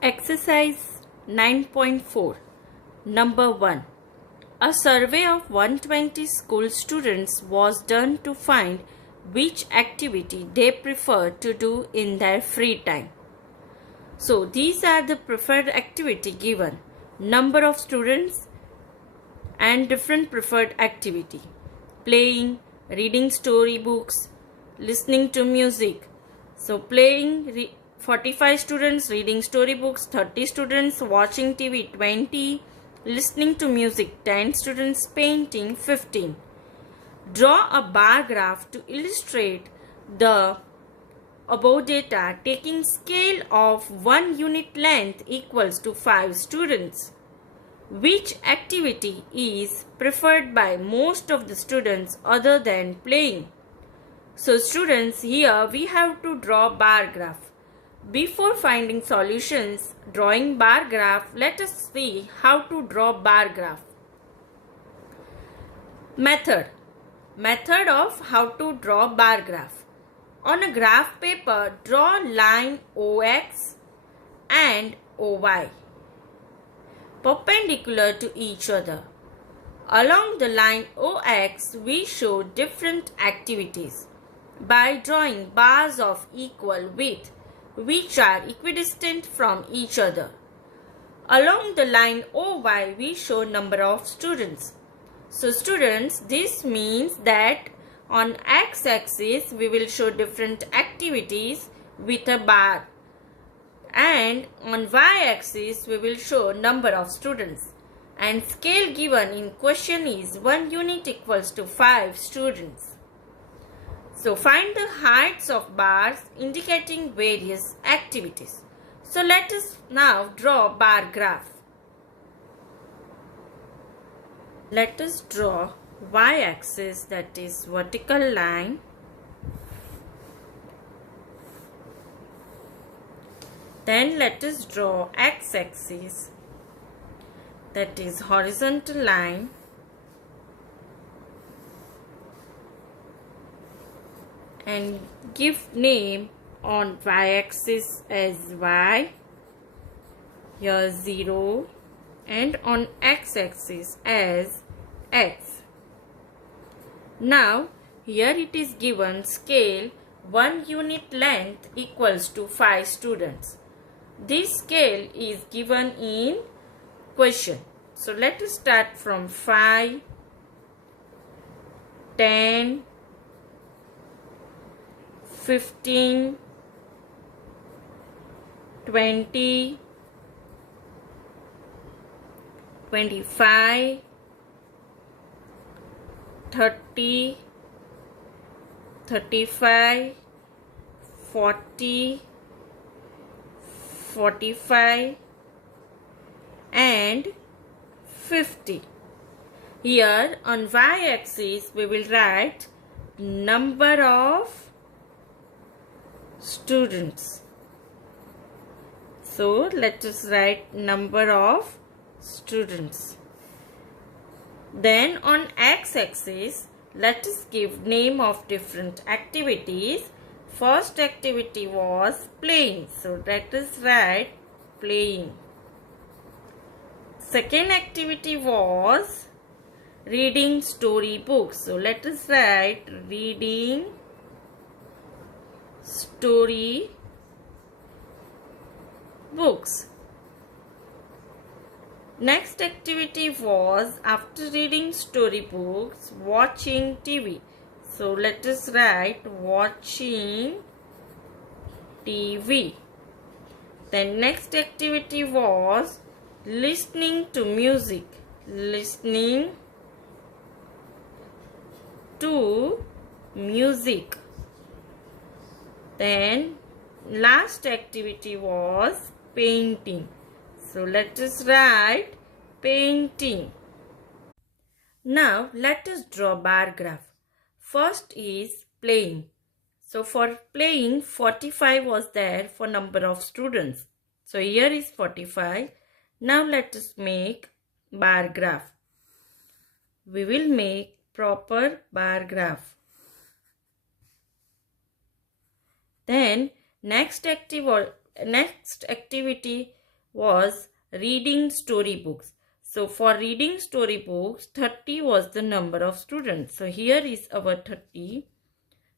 Exercise 9.4. Number 1. A survey of 120 school students was done to find which activity they prefer to do in their free time. So these are the preferred activity given. Number of students and different preferred activity. Playing, reading storybooks, listening to music. So playing 45 students, reading storybooks 30 students, watching TV 20, listening to music 10 students, painting 15. Draw a bar graph to illustrate the above data taking scale of 1 unit length equals to 5 students. Which activity is preferred by most of the students other than playing? So students, here we have to draw bar graph. Before finding solutions, drawing bar graph, let us see how to draw bar graph. Method of how to draw bar graph. On a graph paper, draw line OX and OY perpendicular to each other. Along the line OX, we show different activities by drawing bars of equal width which are equidistant from each other. Along the line OY, we show number of students. So students, this means that on x-axis we will show different activities with a bar, and on y-axis we will show number of students, and scale given in question is 1 unit equals to 5 students. So find the heights of bars indicating various activities. So let us now draw bar graph. Let us draw y-axis, that is vertical line, then let us draw x-axis, that is horizontal line, and give name on y-axis as y, here 0, and on x-axis as x. Now here it is given scale 1 unit length equals to 5 students. This scale is given in question. So let us start from 5, 10, 15, 20, 25, 30, 35, 40, 45 and 50. Here on y-axis we will write number of students. So let us write number of students. Then on x-axis let us give name of different activities. First activity was playing, so let us write playing. Second activity was reading story books, so let us write reading story books. Next activity was, after reading storybooks, watching TV. So let us write watching TV. Then next activity was listening to music. Listening to music. Then last activity was painting. So let us write painting. Now let us draw bar graph. First is playing. So for playing 45 was there for number of students. So here is 45. Now let us make bar graph. We will make proper bar graph. Then next activity was reading storybooks. So for reading storybooks, 30 was the number of students. So here is our 30.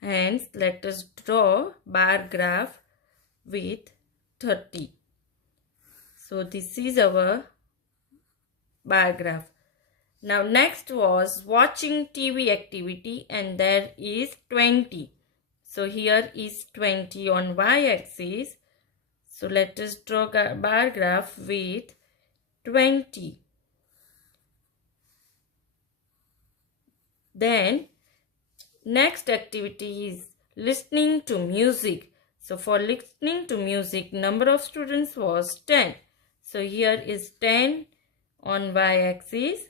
Hence, let us draw bar graph with 30. So this is our bar graph. Now next was watching TV activity, and there is 20. So here is 20 on y-axis. So let us draw a bar graph with 20. Then next activity is listening to music. So for listening to music, number of students was 10. So here is 10 on y-axis.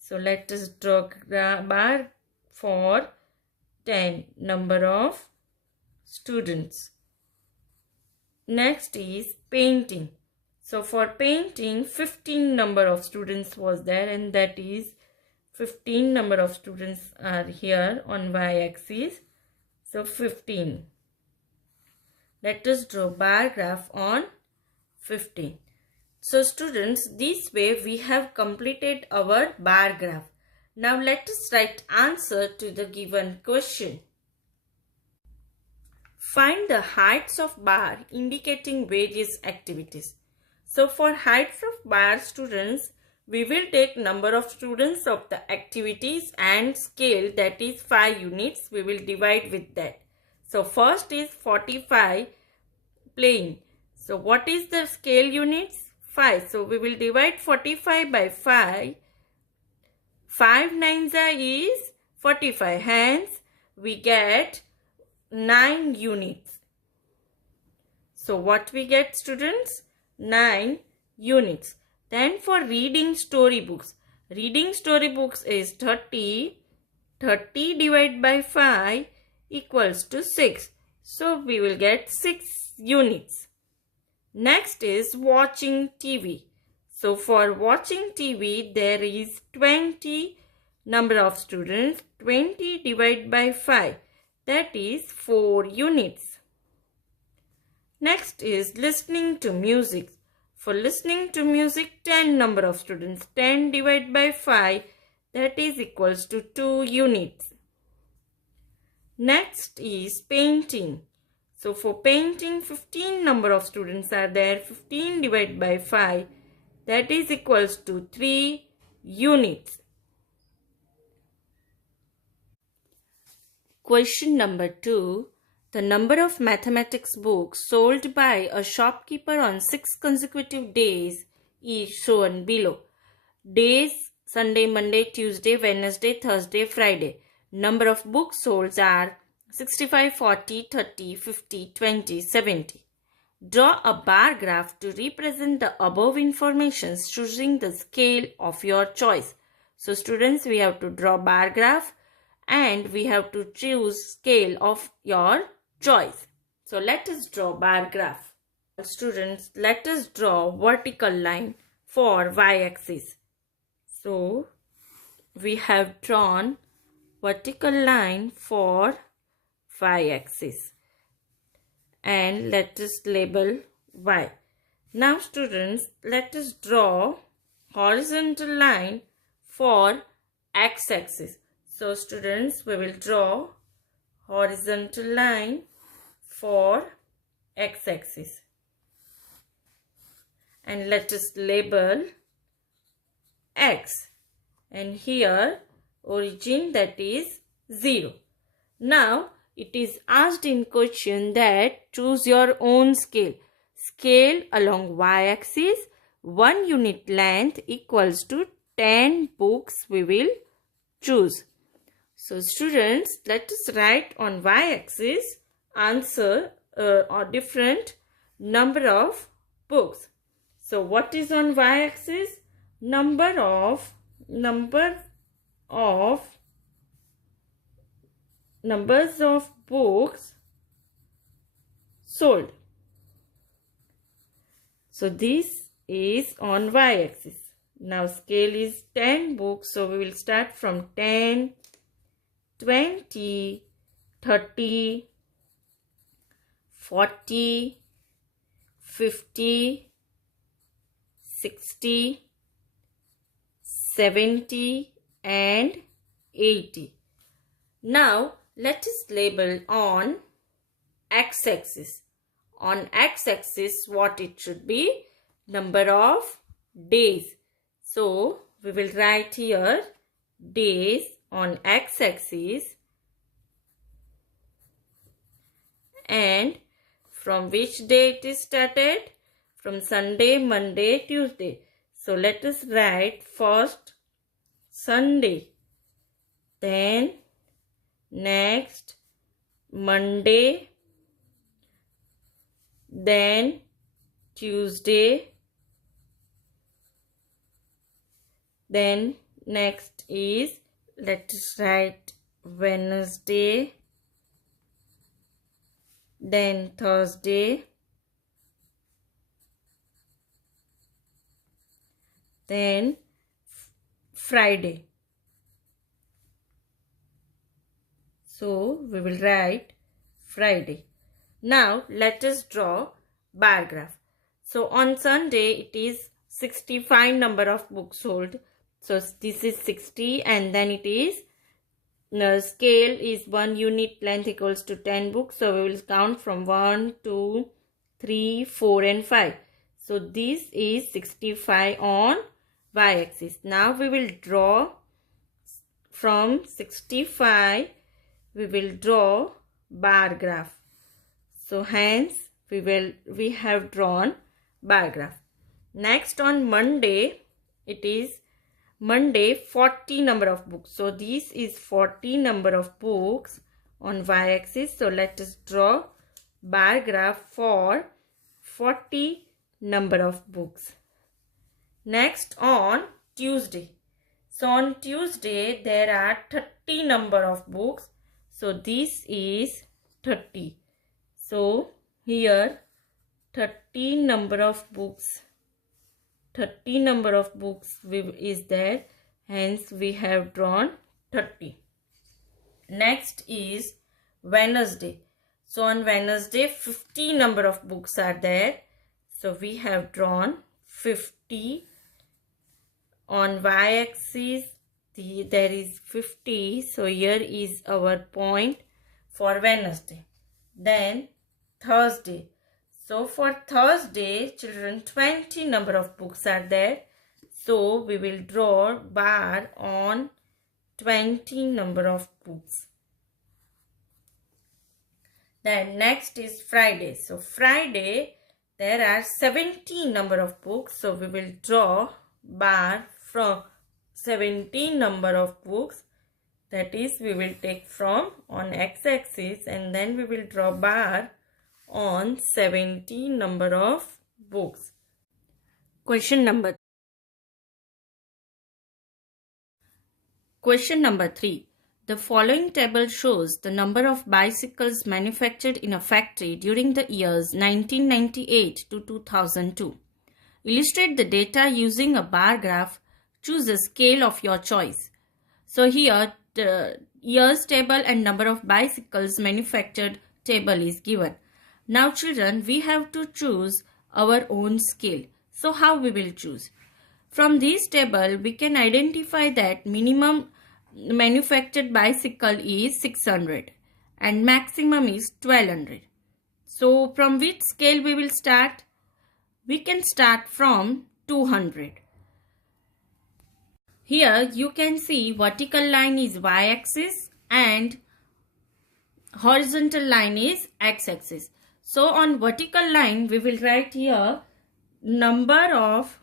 So let us draw a bar for 10 number of students. Next is painting. So for painting, 15 number of students was there, and that is 15 number of students are here on y-axis. So 15. Let us draw bar graph on 15. So students, this way we have completed our bar graph. Now let us write answer to the given question. Find the heights of bar indicating various activities. So for heights of bar, students, we will take number of students of the activities and scale, that is 5 units. We will divide with that. So first is 45 playing. So what is the scale units? 5. So we will divide 45 by 5. 5 nines is 45. Hence we get 9 units. So what we get, students? 9 units. Then for reading storybooks. Reading storybooks is 30. 30 divided by 5 equals to 6. So we will get 6 units. Next is watching TV. So for watching TV, there is 20 number of students. 20 divided by 5. That is 4 units. Next is listening to music. For listening to music, 10 number of students. 10 divided by 5, that is equals to 2 units. Next is painting. So for painting, 15 number of students are there. 15 divided by 5, that is equals to 3 units. Question number 2. The number of mathematics books sold by a shopkeeper on 6 consecutive days is shown below. Days: Sunday, Monday, Tuesday, Wednesday, Thursday, Friday. Number of books sold are 65, 40, 30, 50, 20, 70. Draw a bar graph to represent the above information choosing the scale of your choice. So students, we have to draw bar graph and we have to choose scale of your choice. So let us draw bar graph. Students, let us draw vertical line for y-axis. So we have drawn vertical line for y-axis and let us label y. Now students, let us draw horizontal line for x-axis. So students, we will draw horizontal line for x-axis and let us label x, and here origin, that is 0. Now it is asked in question that choose your own scale. Scale along y-axis, 1 unit length equals to 10 books we will choose. So students, let us write on y-axis answer or different number of books. So what is on y-axis? Numbers of books sold. So this is on y-axis. Now scale is 10 books. So we will start from 10, 20, 30, 40, 50, 60, 70 and 80. Now let us label on x-axis. On x-axis what it should be? Number of days. So we will write here days on x-axis, and from which day it is started? From Sunday, Monday, Tuesday. So let us write first Sunday, then next Monday, then Tuesday, then next is, let us write Wednesday, then Thursday, then Friday. So we will write Friday. Now let us draw bar graph. So on Sunday it is 65 number of books sold. So this is 60, and then it is, the scale is 1 unit length equals to 10 books. So we will count from 1, 2, 3, 4 and 5. So this is 65 on y-axis. Now we will draw from 65, we will draw bar graph. So hence we have drawn bar graph. Next on Monday, it is Monday 40 number of books. So this is 40 number of books on y-axis. So let us draw bar graph for 40 number of books. Next on Tuesday. So on Tuesday there are 30 number of books. So this is 30. So here 30 number of books. 30 number of books is there. Hence we have drawn 30. Next is Wednesday. So on Wednesday 50 number of books are there. So we have drawn 50. On y-axis there is 50. So here is our point for Wednesday. Then Thursday. So for Thursday, children, 20 number of books are there. So we will draw bar on 20 number of books. Then next is Friday. So Friday, there are 17 number of books. So we will draw bar from 17 number of books. That is, we will take from on x-axis, and then we will draw bar on 17 number of books. Question number 3. The following table shows the number of bicycles manufactured in a factory during the years 1998 to 2002. Illustrate the data using a bar graph. Choose a scale of your choice. So here the years table and number of bicycles manufactured table is given. Now children, we have to choose our own scale. So how we will choose? From this table we can identify that minimum manufactured bicycle is 600 and maximum is 1200. So from which scale we will start? We can start from 200. Here you can see vertical line is y-axis and horizontal line is x-axis. So on vertical line we will write here number of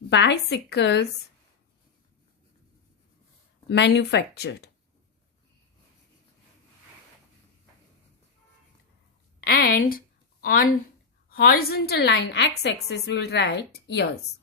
bicycles manufactured, and on horizontal line x-axis we will write years.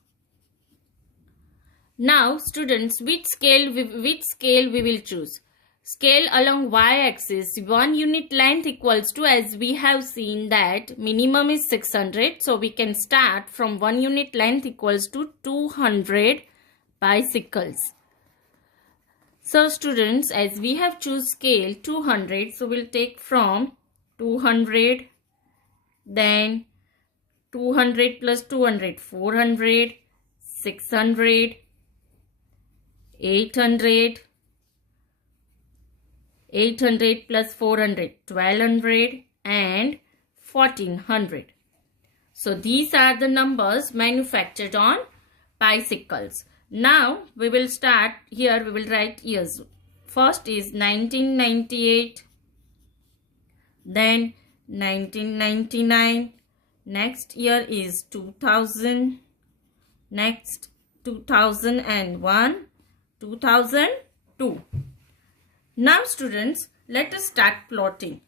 Now students, which scale we will choose? Scale along y-axis, 1 unit length equals to, as we have seen that minimum is 600. So we can start from 1 unit length equals to 200 bicycles. So students, as we have choose scale 200, so we'll take from 200, then 200 plus 200, 400, 600, 800, 800 plus 400, 1200 and 1400. So these are the numbers manufactured on bicycles. Now we will start here. We will write years. First is 1998, then 1999, next year is 2000, next 2001, 2002. Now students, let us start plotting.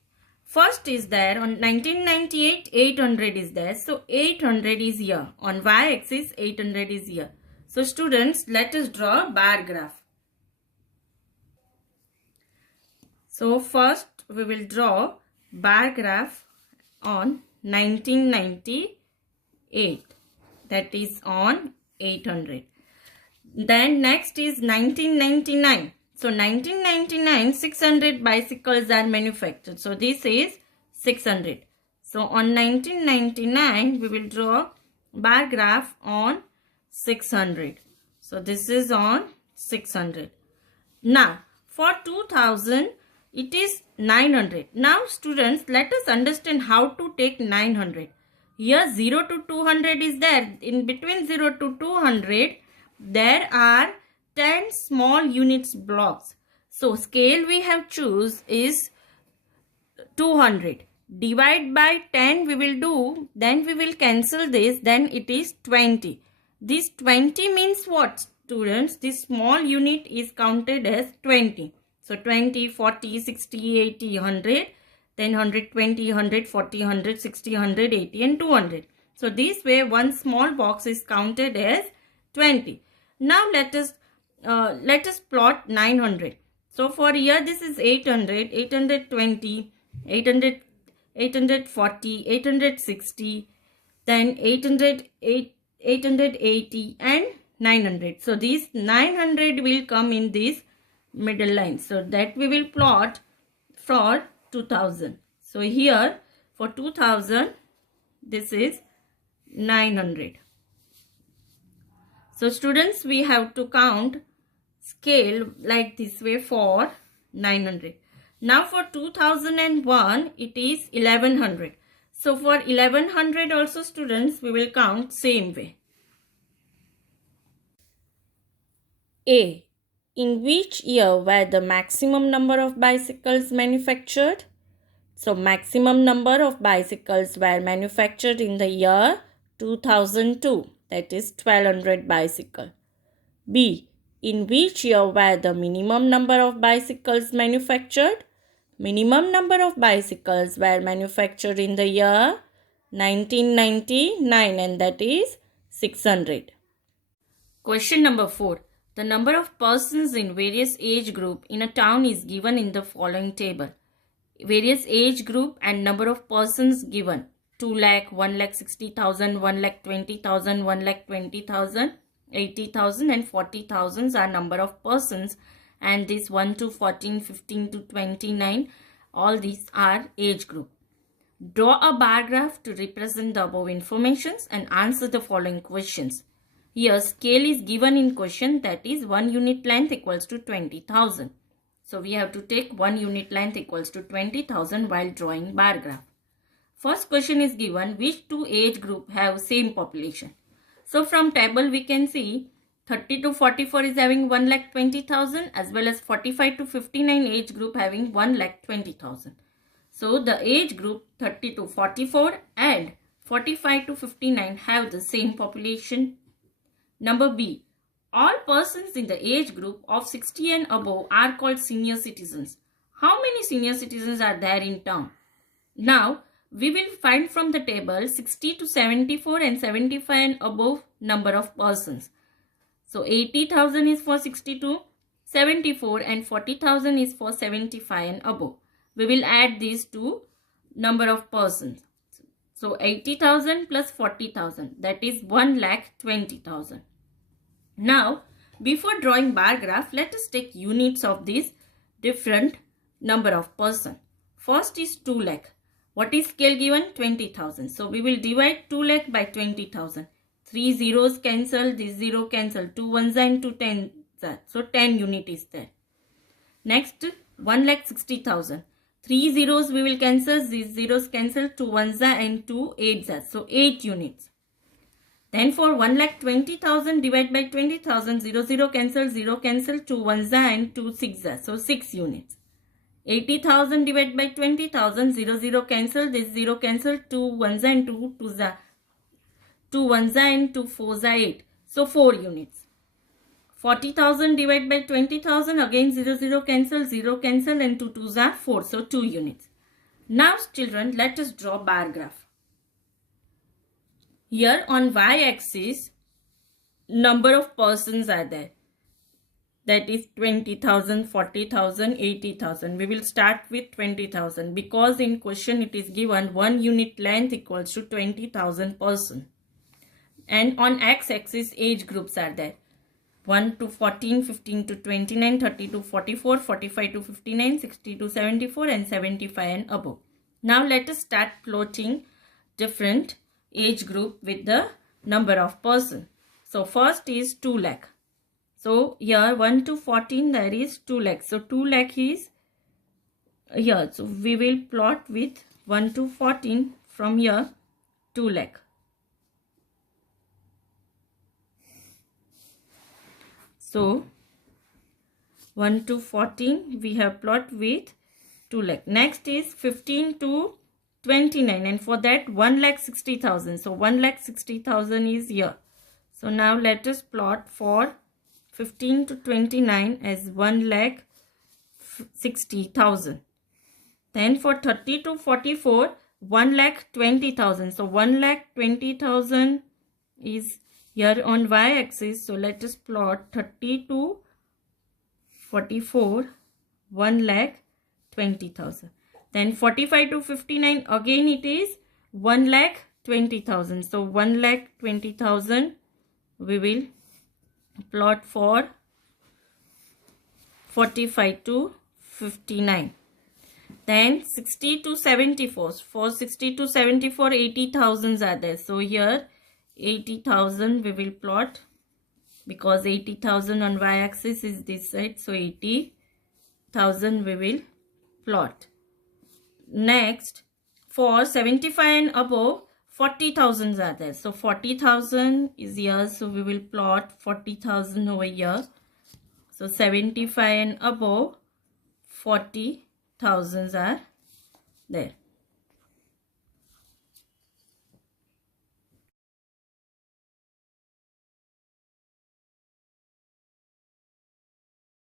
First is there on 1998, 800 is there. So 800 is here. On y-axis, 800 is here. So students, let us draw a bar graph. So first we will draw bar graph on 1998. That is on 800. Then next is 1999. So 1999, 600 bicycles are manufactured. So this is 600. So on 1999, we will draw bar graph on 600. So this is on 600. Now for 2000, it is 900. Now students, let us understand how to take 900. Here 0 to 200 is there. In between 0 to 200, there are 10 small units blocks. So scale we have choose is 200. Divide by 10 we will do. Then we will cancel this. Then it is 20. This 20 means what students? This small unit is counted as 20. So 20, 40, 60, 80, 100. Then 120, 140, 160, 180 and 200. So this way one small box is counted as 20. Now let us plot 900. So for here this is 800, 820, 800, 840, 860, then 880 and 900. So these 900 will come in this middle line. So that we will plot for 2000. So here for 2000 this is 900. So students, we have to count scale like this way for 900. Now for 2001 it is 1100. So for 1100 also students, we will count same way. A. In which year were the maximum number of bicycles manufactured? So maximum number of bicycles were manufactured in the year 2002. That is 1200 bicycle. B. In which year were the minimum number of bicycles manufactured? Minimum number of bicycles were manufactured in the year 1999 and that is 600. Question number 4. The number of persons in various age group in a town is given in the following table. Various age group and number of persons given. 2 lakh, 1 lakh 60,000, 1 lakh 20,000, 1 lakh 20,000, 80,000 and 40,000 are number of persons, and this 1 to 14, 15 to 29, all these are age group. Draw a bar graph to represent the above informations and answer the following questions. Here scale is given in question, that is 1 unit length equals to 20,000. So we have to take 1 unit length equals to 20,000 while drawing bar graph. First question is given, which two age group have same population? So from table we can see 30 to 44 is having 1,20,000 as well as 45 to 59 age group having 1,20,000. So the age group 30 to 44 and 45 to 59 have the same population. Number B. All persons in the age group of 60 and above are called senior citizens. How many senior citizens are there in town? Now we will find from the table 60 to 74 and 75 and above number of persons. So 80,000 is for 60 to 74 and 40,000 is for 75 and above. We will add these two number of persons. So 80,000 plus 40,000, that is 1,20,000. Now before drawing bar graph, let us take units of these different number of person. First is 2 lakh. What is scale given? 20,000. So we will divide 2 lakh by 20,000. 3 zeros cancel, this 0 cancel, 2 ones and 2 tens. So 10 unit is there. Next 1,60,000. 3 zeros we will cancel, these zeros cancel, 2 ones and 2 eights. So 8 units. Then for 1,20,000 divide by 20,000, 0 cancel, 0 cancel, 2 ones and 2 sixes. So 6 units. 80,000 divided by 20,000, 0 cancel, this 0 cancel, 2 ones and 2 twos are 2 ones and 2 fours are 8. So 4 units. 40,000 divided by 20,000, again 0 cancel, 0 cancel and 2 twos are 4. So 2 units. Now children, let us draw bar graph. Here on y-axis, number of persons are there. That is 20,000, 40,000, 80,000. We will start with 20,000 because in question it is given 1 unit length equals to 20,000 person. And on x-axis age groups are there. 1 to 14, 15 to 29, 30 to 44, 45 to 59, 60 to 74 and 75 and above. Now let us start plotting different age group with the number of person. So first is 2 lakh. So here 1 to 14 there is 2 lakh. So 2 lakh is here. So we will plot with 1 to 14 from here 2 lakh. So 1 to 14 we have plot with 2 lakh. Next is 15 to 29 and for that 1,60,000. So 1,60,000 is here. So now let us plot for 15 to 29 as 1,60,000. Then for 30 to 44, 1,20,000. So 1,20,000 is here on y-axis. So let us plot 30 to 44, 1,20,000. Then 45 to 59, again it is 1,20,000. So 1,20,000 we will plot for 45 to 59. Then 60 to 74. For 60 to 74, 80,000 are there. So here 80,000 we will plot because 80,000 on y-axis is this side. So 80,000 we will plot. Next, for 75 and above, 40,000 are there. So 40,000 is here. So we will plot 40,000 over here. So 75 and above, 40,000 are there.